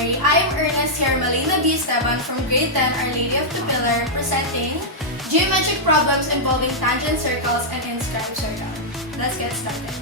Mary. I am Ernest here, Malina B. Esteban from grade 10 Our Lady of the Pillar, presenting geometric problems involving tangent circles and inscribed circle. Let's get started.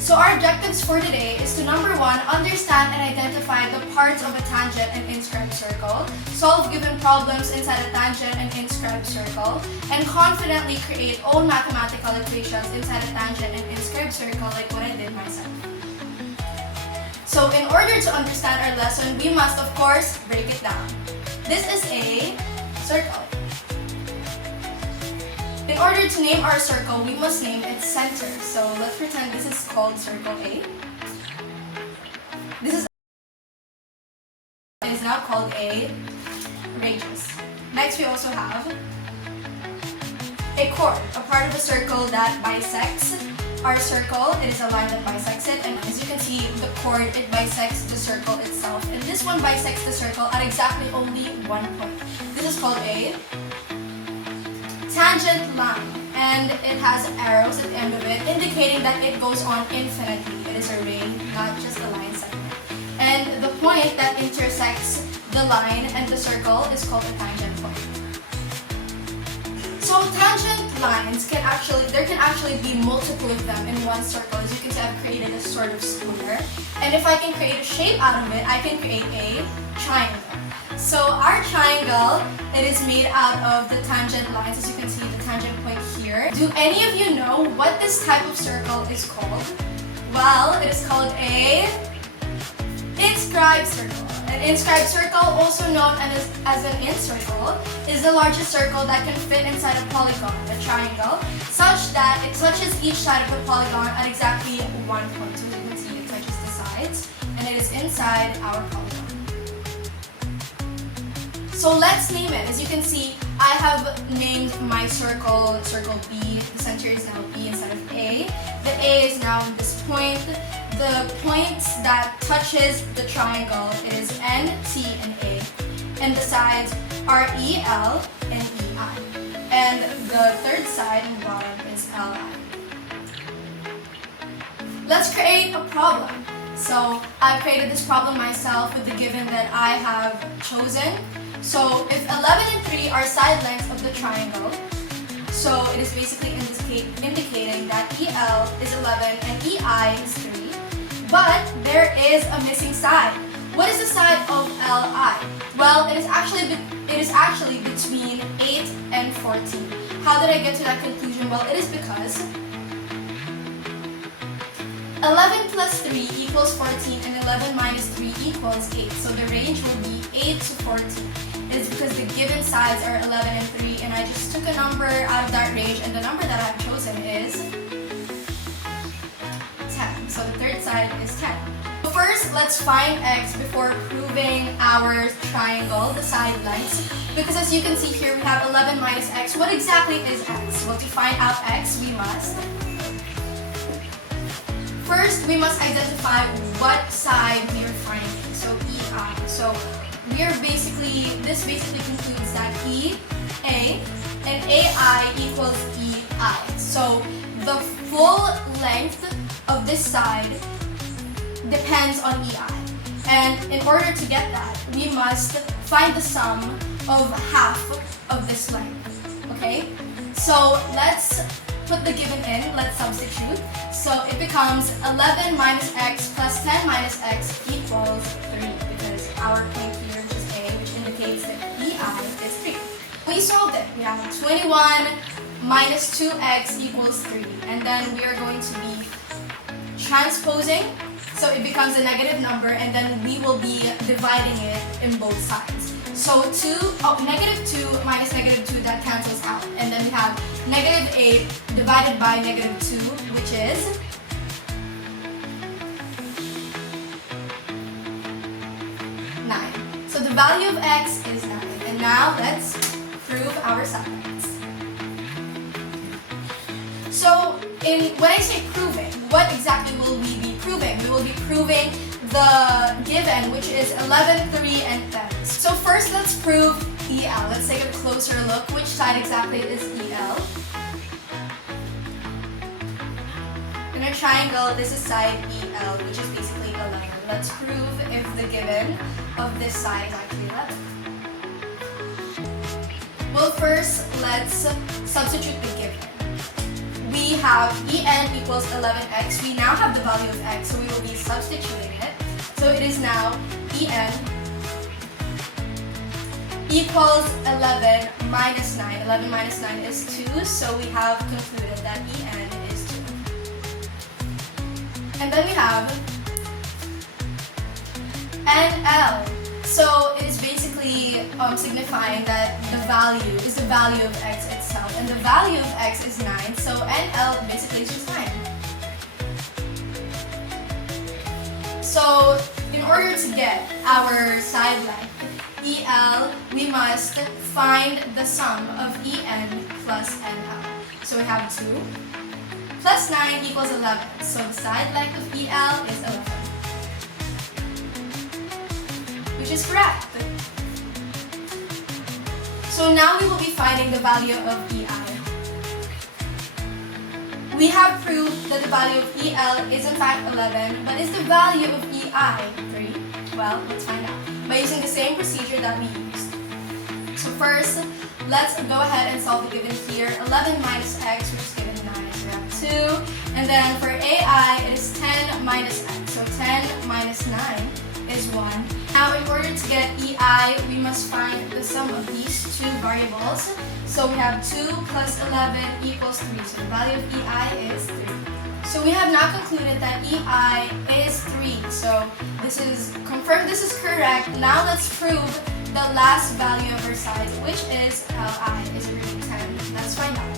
So our objectives for today is to number 1, understand and identify the parts of a tangent and inscribed circle, solve given problems inside a tangent and inscribed circle, and confidently create own mathematical equations inside a tangent and inscribed circle like what I did myself. So in order to understand our lesson, we must of course break it down. This is a circle. In order to name our circle, we must name its center. So let's pretend this is called circle A. This is now called a radius. Next, we also have a chord, a part of a circle that bisects our circle. It is a line that bisects it, and as you can see, the chord, it bisects the circle itself. And this one bisects the circle at exactly only one point. This is called a tangent line, and it has arrows at the end of it, indicating that it goes on infinitely. It is a ray, not just a line segment. And the point that intersects the line and the circle is called a tangent point. So tangent lines there can actually be multiple of them in one circle. As you can see, I've created a sort of square. And if I can create a shape out of it, I can create a triangle. So our triangle, it is made out of the tangent lines. As you can see, the tangent point here. Do any of you know what this type of circle is called? Well, it is called a inscribed circle. An inscribed circle, also known as an incircle, is the largest circle that can fit inside a polygon, a triangle, such that it touches each side of the polygon at exactly one point. So as you can see, it touches the sides, and it is inside our polygon. So let's name it. As you can see, I have named my circle B. The center is now B instead of A. The A is now in this point. The points that touches the triangle is N, T, and A. And the sides are E, L, and E, I. And the third side and bottom is L, I. Let's create a problem. So I created this problem myself with the given that I have chosen. So if 11 and 3 are side lengths of the triangle, so it is basically indicating that EL is 11 and EI is 3. But there is a missing side. What is the side of LI? Well, it is actually between 8 and 14. How did I get to that conclusion? Well, it is because 11 plus 3 equals 14 and 11 minus 3 equals 8. So the range will be 8 to 14. It is because the given sides are 11 and 3, and I just took a number out of that range, and the number that I've chosen is 10. So the third side is 10. First, let's find x before proving our triangle, the side lengths. Because as you can see here, we have 11 minus x. What exactly is x? Well, to find out x, we must first, we must identify what side we are finding. So EI. So this basically concludes that EA and AI equals EI. So the full length of this side depends on EI. And in order to get that, we must find the sum of half of this length. Okay? So let's put the given in, let's substitute. So it becomes 11 minus x plus 10 minus x equals 3, because our point here is A, which indicates that EI is 3. We solved it. We have 21 minus 2x equals 3. And then we are going to be transposing, so it becomes a negative number, and then we will be dividing it in both sides. So negative 2 minus negative 2, that cancels out. And then we have negative 8 divided by negative 2, which is 9. So the value of x is 9. And now let's prove our side lengths. So when I say proving, what exactly will we be proving? We will be proving the given, which is 11, 3, and 10. So first, let's prove EL. Let's take a closer look. Which side exactly is EL? in a triangle, this is side EL, which is basically 11. Let's prove if the given of this side is actually 11. Well, first, let's substitute the given. We have En equals 11x. We now have the value of x, so we will be substituting it. So it is now En equals 11 minus 9. 11 minus 9 is 2, so we have concluded that En is 2. And then we have NL. So it is basically signifying that the value is the value of x itself, and the value of x is 9, so NL basically is just 9. So in order to get our side length, EL, we must find the sum of EN plus NL. So we have 2 plus 9 equals 11, so the side length of EL is 11. Which is correct. So now we will be finding the value of EI. We have proved that the value of EL is in fact 11, but is the value of EI 3? Well, let's find out by using the same procedure that we used. So first, let's go ahead and solve the given here. 11 minus x, which is given 9, so we have 2. And then for AI, it is 10 minus x, so 10 minus 9 is 1. Now, in order to get EI, we must find the sum of these two variables. So we have 2 plus 11 equals 3. So the value of EI is 3. So we have now concluded that EI is 3. So this is confirmed, this is correct. Now let's prove the last value of our side, which is Li. Is it really 10? Let's find out.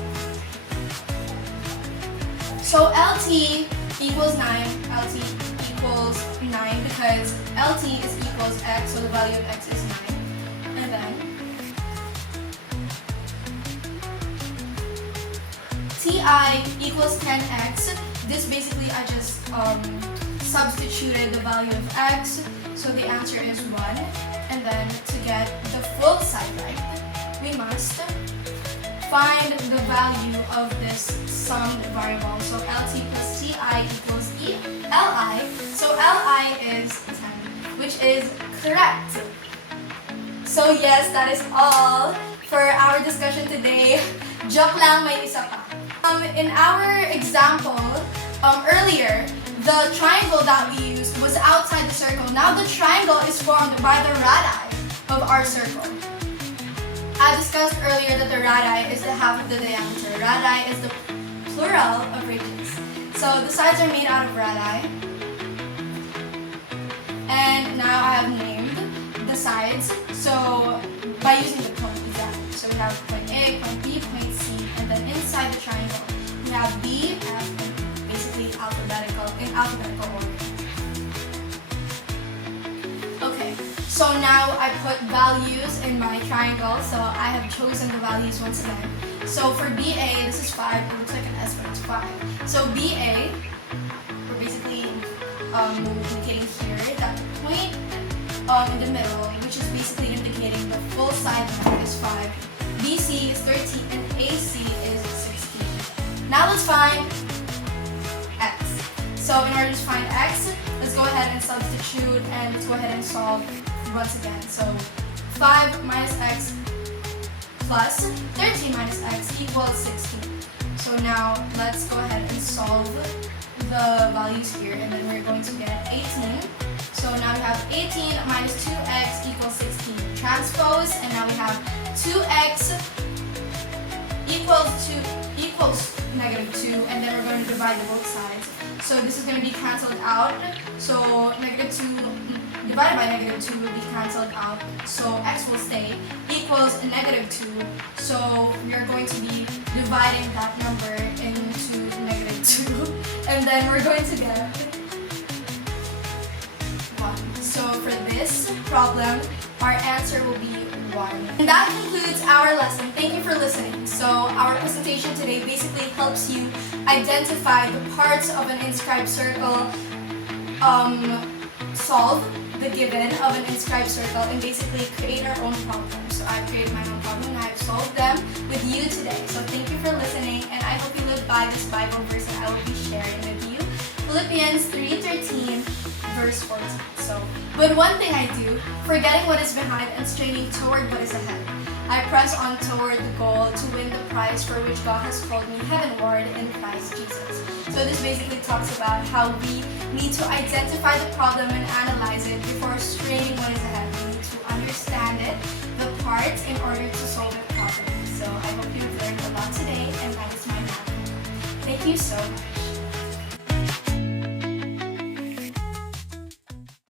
So LT equals 9. LT equals 9 because LT is equals x, so the value of x is 9. And then TI equals 10x. This basically I just substituted the value of x, so the answer is 1. And then to get the full side length, we must find the value of this summed variable. So LT plus TI equals LI. So LI is 10, which is correct. So yes, that is all for our discussion today. Joke lang, may isa pa. In our example, earlier, the triangle that we used was outside the circle. Now the triangle is formed by the radii of our circle. I discussed earlier that the radii is the half of the diameter. Radii is the plural of radius. So the sides are made out of radii. And now I have named the sides. So by using the point exactly. So we have point A, point B, point C, and then inside the triangle we have B, F, and basically in alphabetical order. Okay, so now I put values in my triangle. So I have chosen the values once again. So for BA, this is 5. It looks like an S, but it's 5. So BA, we're basically indicating here that point in the middle, which is basically indicating the full side length is 5. BC is 13 and AC is 16. Now let's find X. So in order to find X, let's go ahead and substitute and let's go ahead and solve once again. So 5 minus X plus 13 minus X equals 16. So now let's go ahead and solve the values here, and then we're going to get 18. So now we have 18 minus 2x equals 16. Transpose, and now we have 2x equals negative 2, and then we're going to divide both sides. So this is going to be cancelled out. So negative 2 divided by negative 2 will be cancelled out. So x will stay equals negative 2. So we are going to be dividing that number into negative 2. And then we're going to get 1. So for this problem, our answer will be 1. And that concludes our lesson. Thank you for listening. So our presentation today basically helps you identify the parts of an inscribed circle, solve the given of an inscribed circle, and basically create our own problems. So I've created my own problem and I've solved them with you today. So thank you for listening, and I hope you live by this Bible verse that I will be sharing with you. Philippians 3:13, verse 14. So, but one thing I do, forgetting what is behind and straining toward what is ahead. I press on toward the goal to win the prize for which God has called me heavenward in Christ Jesus. So this basically talks about how we need to identify the problem and analyze it before straining what is ahead. We need to understand it, the parts, in order to solve it properly. So I hope you've learned a lot today, and that is my motto. Thank you so much.